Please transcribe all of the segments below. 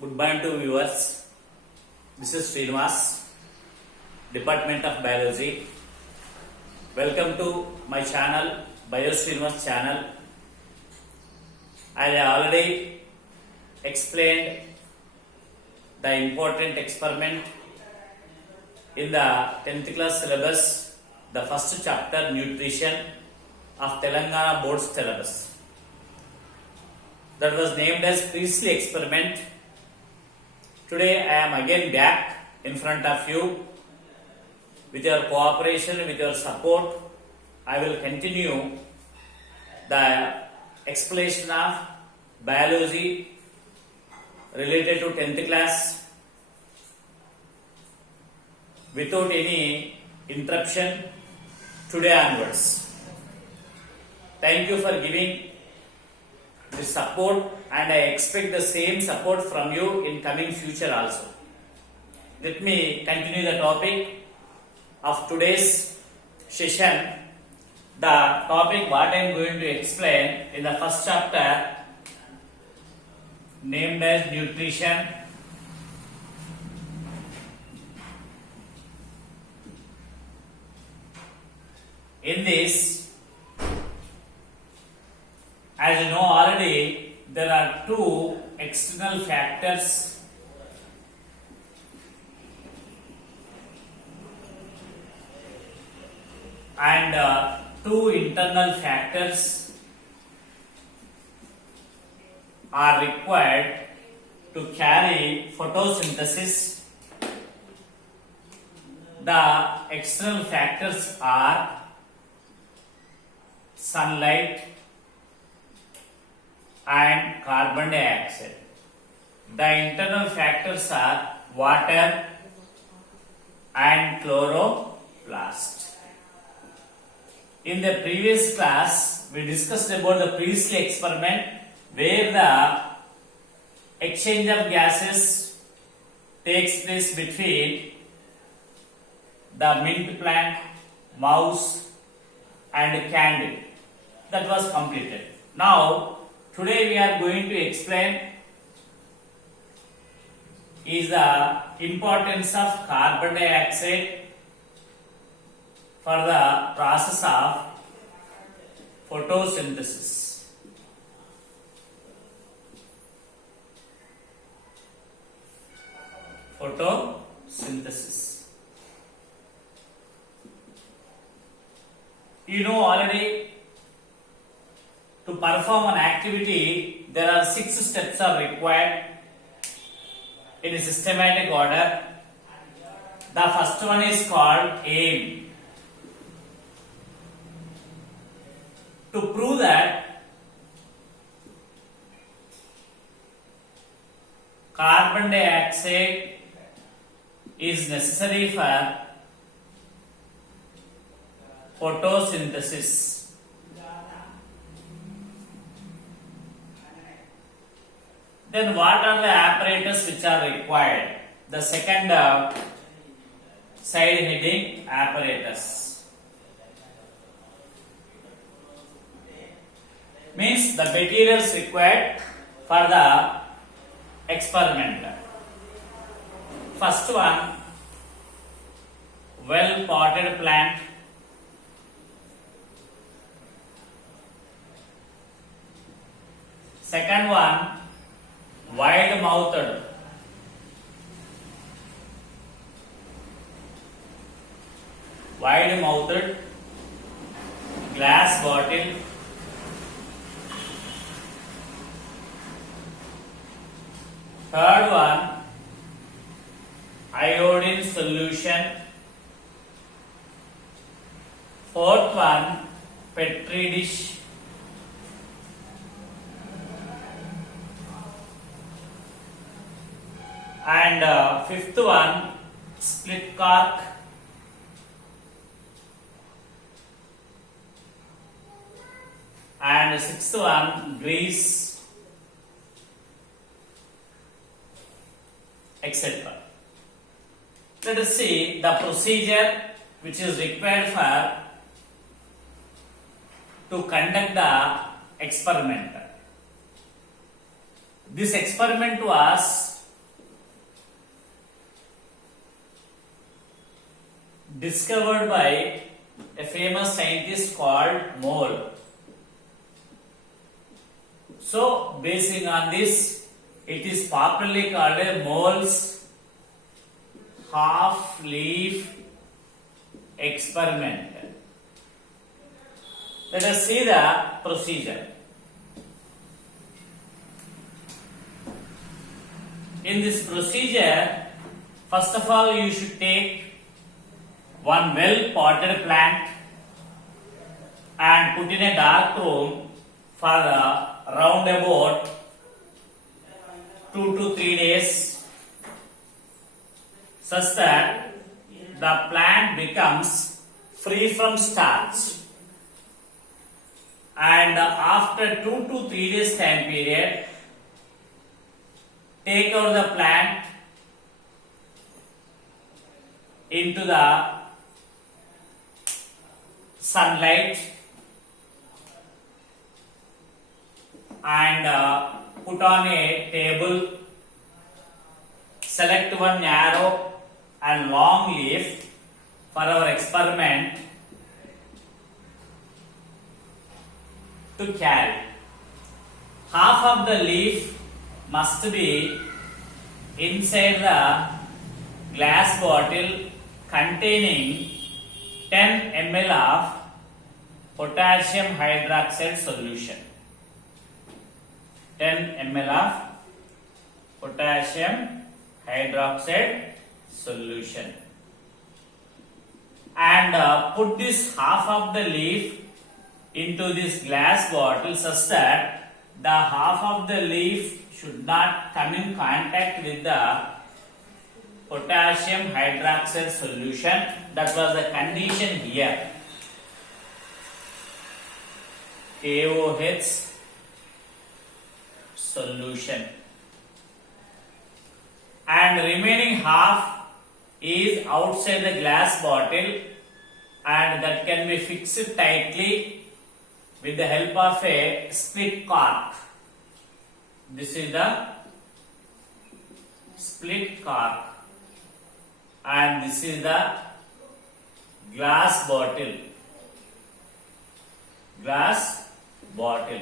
Good morning to viewers. This is Srinivas, Department of Biology. Welcome to my channel, Bio Srinivas channel. I have already explained the important experiment in the 10th class syllabus, the first chapter, Nutrition of Telangana Board syllabus. That was named as Priestley experiment. Today I am again back in front of you. With your cooperation, with your support, I will continue the explanation of biology related to 10th class without any interruption today onwards. Thank you for giving the support, and I expect the same support from you in coming future also. Let me continue the topic of today's session. The topic what I am going to explain in the first chapter named as nutrition. In this, as you know already, there are two external factors and two internal factors are required to carry photosynthesis. The external factors are sunlight and carbon dioxide. The internal factors are water and chloroplast. In the previous class, we discussed about the Priestley experiment where the exchange of gases takes place between the mint plant, mouse and candle. That was completed. Now, today we are going to explain is the importance of carbon dioxide for the process of photosynthesis. Photosynthesis. You know already, to perform an activity, there are 6 steps are required in a systematic order. The first one is called aim. To prove that carbon dioxide is necessary for photosynthesis, then what are the apparatus which are required? The second side heading, apparatus, means the materials required for the experiment. First one, well potted plant. Second one, wide mouthed. Wide mouthed glass bottle. Third one, iodine solution. Fourth one, petri dish. And fifth one, split cork. And sixth one, grease, etc. Let us see the procedure which is required for to conduct the experiment. This experiment was discovered by a famous scientist called mole. So, basing on this, it is popularly called a mole's half-leaf experiment. Let us see the procedure. In this procedure, first of all, you should take one well-potted plant and put in a dark room for around about 2 to 3 days, such that the plant becomes free from starch. And after 2 to 3 days time period, take out the plant into the sunlight and put on a table. Select one narrow and long leaf for our experiment to carry. Half of the leaf must be inside the glass bottle containing 10 ml of potassium hydroxide solution. 10 ml of potassium hydroxide solution. And put this half of the leaf into this glass bottle such that the half of the leaf should not come in contact with the potassium hydroxide solution. That was the condition here. KOH solution. And remaining half is outside the glass bottle, and that can be fixed tightly with the help of a split cork. This is the split cork, and this is the glass bottle. Glass bottle.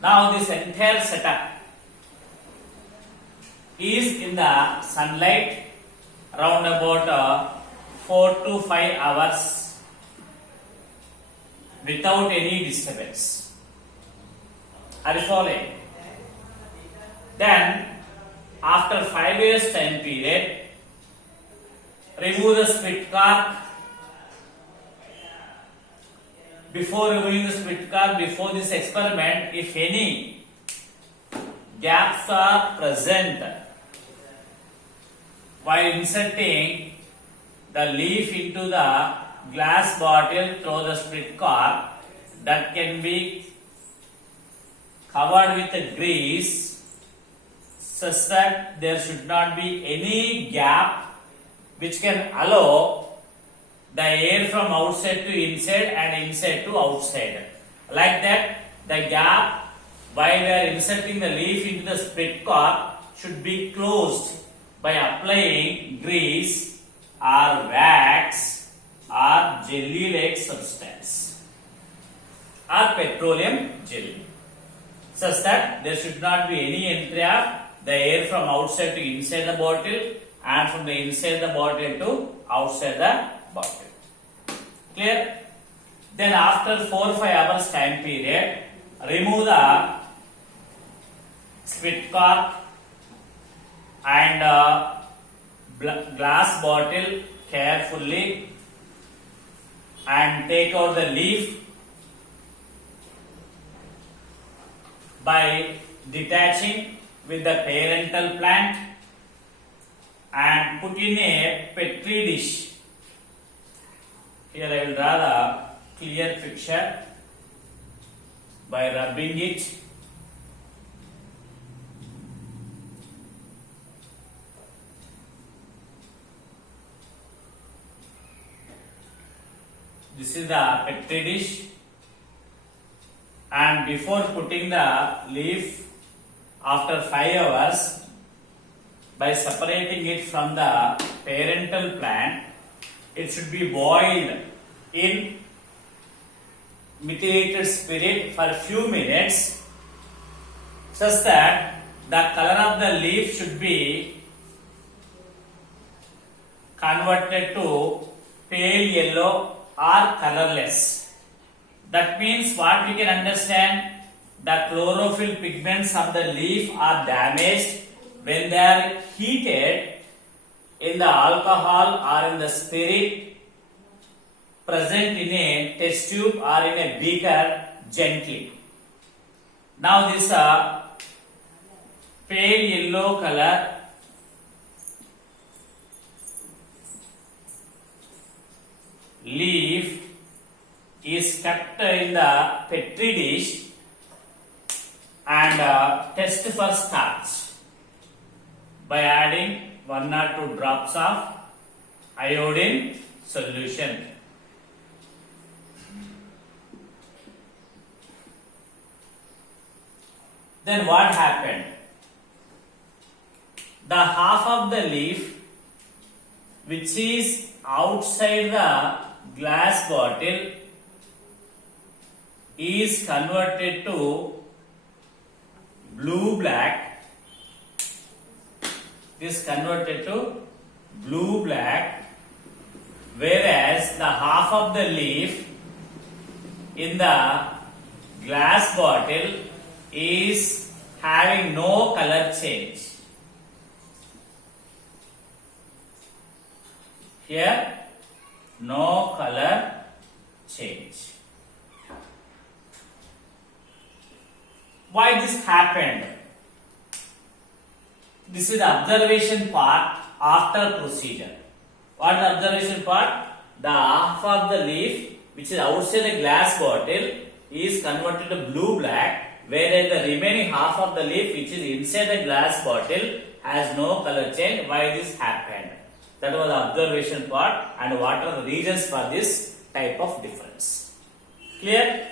Now this entire setup is in the sunlight around about 4 to 5 hours without any disturbance. Are you following? Then, after 5 years time period, remove the split cork. Before removing the split cork, before this experiment, if any gaps are present while inserting the leaf into the glass bottle through the split cork, that can be covered with a grease such that there should not be any gap which can allow the air from outside to inside and inside to outside. Like that, the gap while we are inserting the leaf into the split cork should be closed by applying grease or wax or jelly-like substance or petroleum jelly, such that there should not be any entry of the air from outside to inside the bottle and from the inside the bottle to outside the bottle. Clear? Then after 4 or 5 hours time period, remove the split cork and glass bottle carefully and take out the leaf by detaching with the parental plant and put in a petri dish. Here I will draw the clear picture by rubbing it. This is the petri dish, and before putting the leaf after 5 hours, by separating it from the parental plant, it should be boiled in methylated spirit for few minutes such that the color of the leaf should be converted to pale yellow or colorless. That means what we can understand, the chlorophyll pigments of the leaf are damaged when they are heated in the alcohol or in the spirit present in a test tube or in a beaker gently. Now this pale yellow color leaf is kept in the petri dish and test for starch by adding 1 or 2 drops of iodine solution. Then what happened? The half of the leaf which is outside the glass bottle is converted to blue black. Is converted to blue black, whereas the half of the leaf in the glass bottle is having no color change. Here, no color change. Why this happened? This is the observation part after procedure. What is the observation part? The half of the leaf which is outside the glass bottle is converted to blue black, whereas the remaining half of the leaf which is inside the glass bottle has no color change. Why this happened? That was the observation part, and what are the reasons for this type of difference. Clear?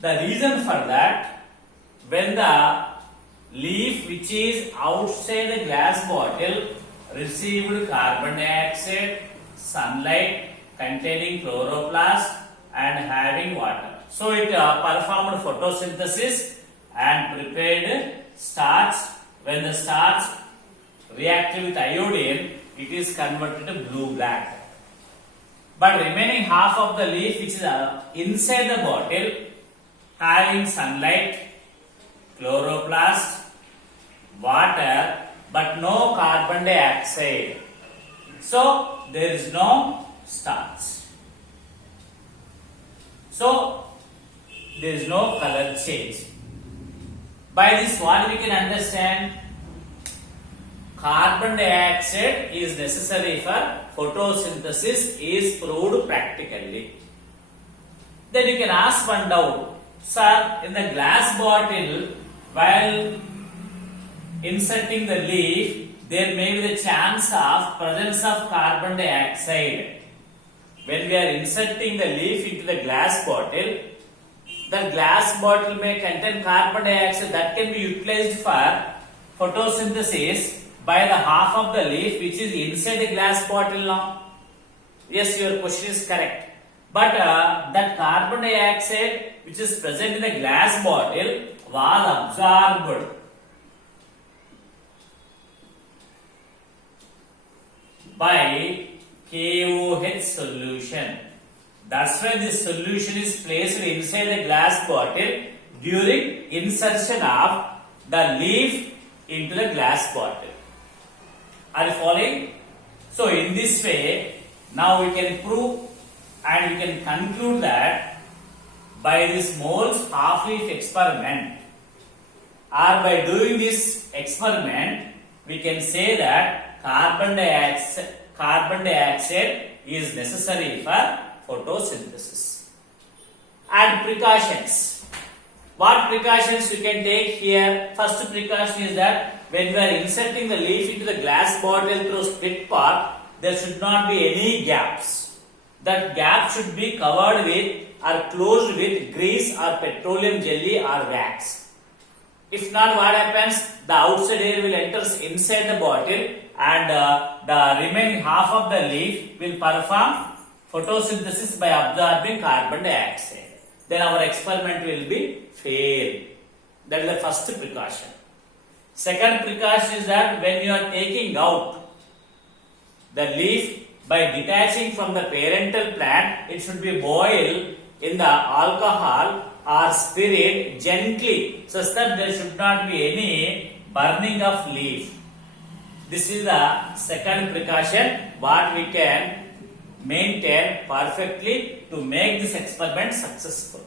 The reason for that, when the leaf which is outside the glass bottle received carbon dioxide, sunlight containing chloroplast and having water. So it performed photosynthesis and prepared starch. When the starch reacted with iodine, it is converted to blue black. But remaining half of the leaf which is inside the bottle having sunlight, chloroplast, water, but no carbon dioxide. So there is no starch. So there is no color change. By this, what we can understand? Carbon dioxide is necessary for photosynthesis is proved practically. Then you can ask one doubt. Sir, in the glass bottle, while inserting the leaf, there may be the chance of presence of carbon dioxide. When we are inserting the leaf into the glass bottle may contain carbon dioxide that can be utilized for photosynthesis by the half of the leaf which is inside the glass bottle now. Yes, your question is correct. But that carbon dioxide which is present in the glass bottle was absorbed by KOH solution. That's why this solution is placed inside the glass bottle during insertion of the leaf into the glass bottle. Are you following? So in this way, now we can prove and we can conclude that by this Moll's half-leaf experiment or by doing this experiment, we can say that carbon dioxide is necessary for photosynthesis. And precautions. What precautions we can take here? First precaution is that when we are inserting the leaf into the glass bottle through split part, there should not be any gaps. That gap should be covered with or closed with grease or petroleum jelly or wax. If not, what happens? The outside air will enter inside the bottle, and the remaining half of the leaf will perform photosynthesis by absorbing carbon dioxide. Then our experiment will be fail. That is the first precaution. Second precaution is that when you are taking out the leaf by detaching from the parental plant, it should be boiled in the alcohol or spirit gently, such that there should not be any burning of leaf. This is the second precaution what we can maintain perfectly to make this experiment successful.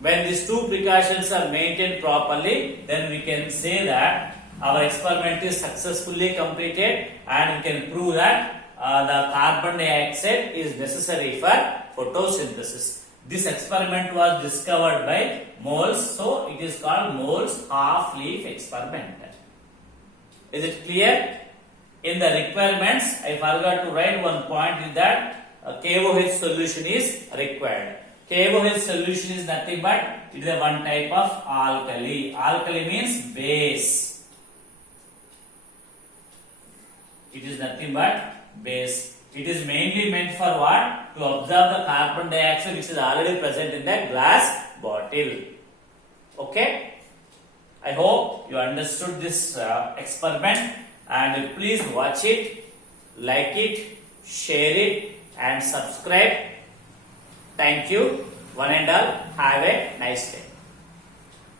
When these two precautions are maintained properly, then we can say that our experiment is successfully completed, and we can prove that the carbon dioxide is necessary for photosynthesis. This experiment was discovered by Moles, so it is called Moles half-leaf experiment. Is it clear? In the requirements, I forgot to write one point, is that KOH solution is required. KOH solution is nothing but it is a one type of alkali. Alkali means base. It is nothing but base. It is mainly meant for what? To absorb the carbon dioxide which is already present in the glass bottle. Okay? I hope you understood this experiment, and please watch it, like it, share it, and subscribe. Thank you. One and all. Have a nice day.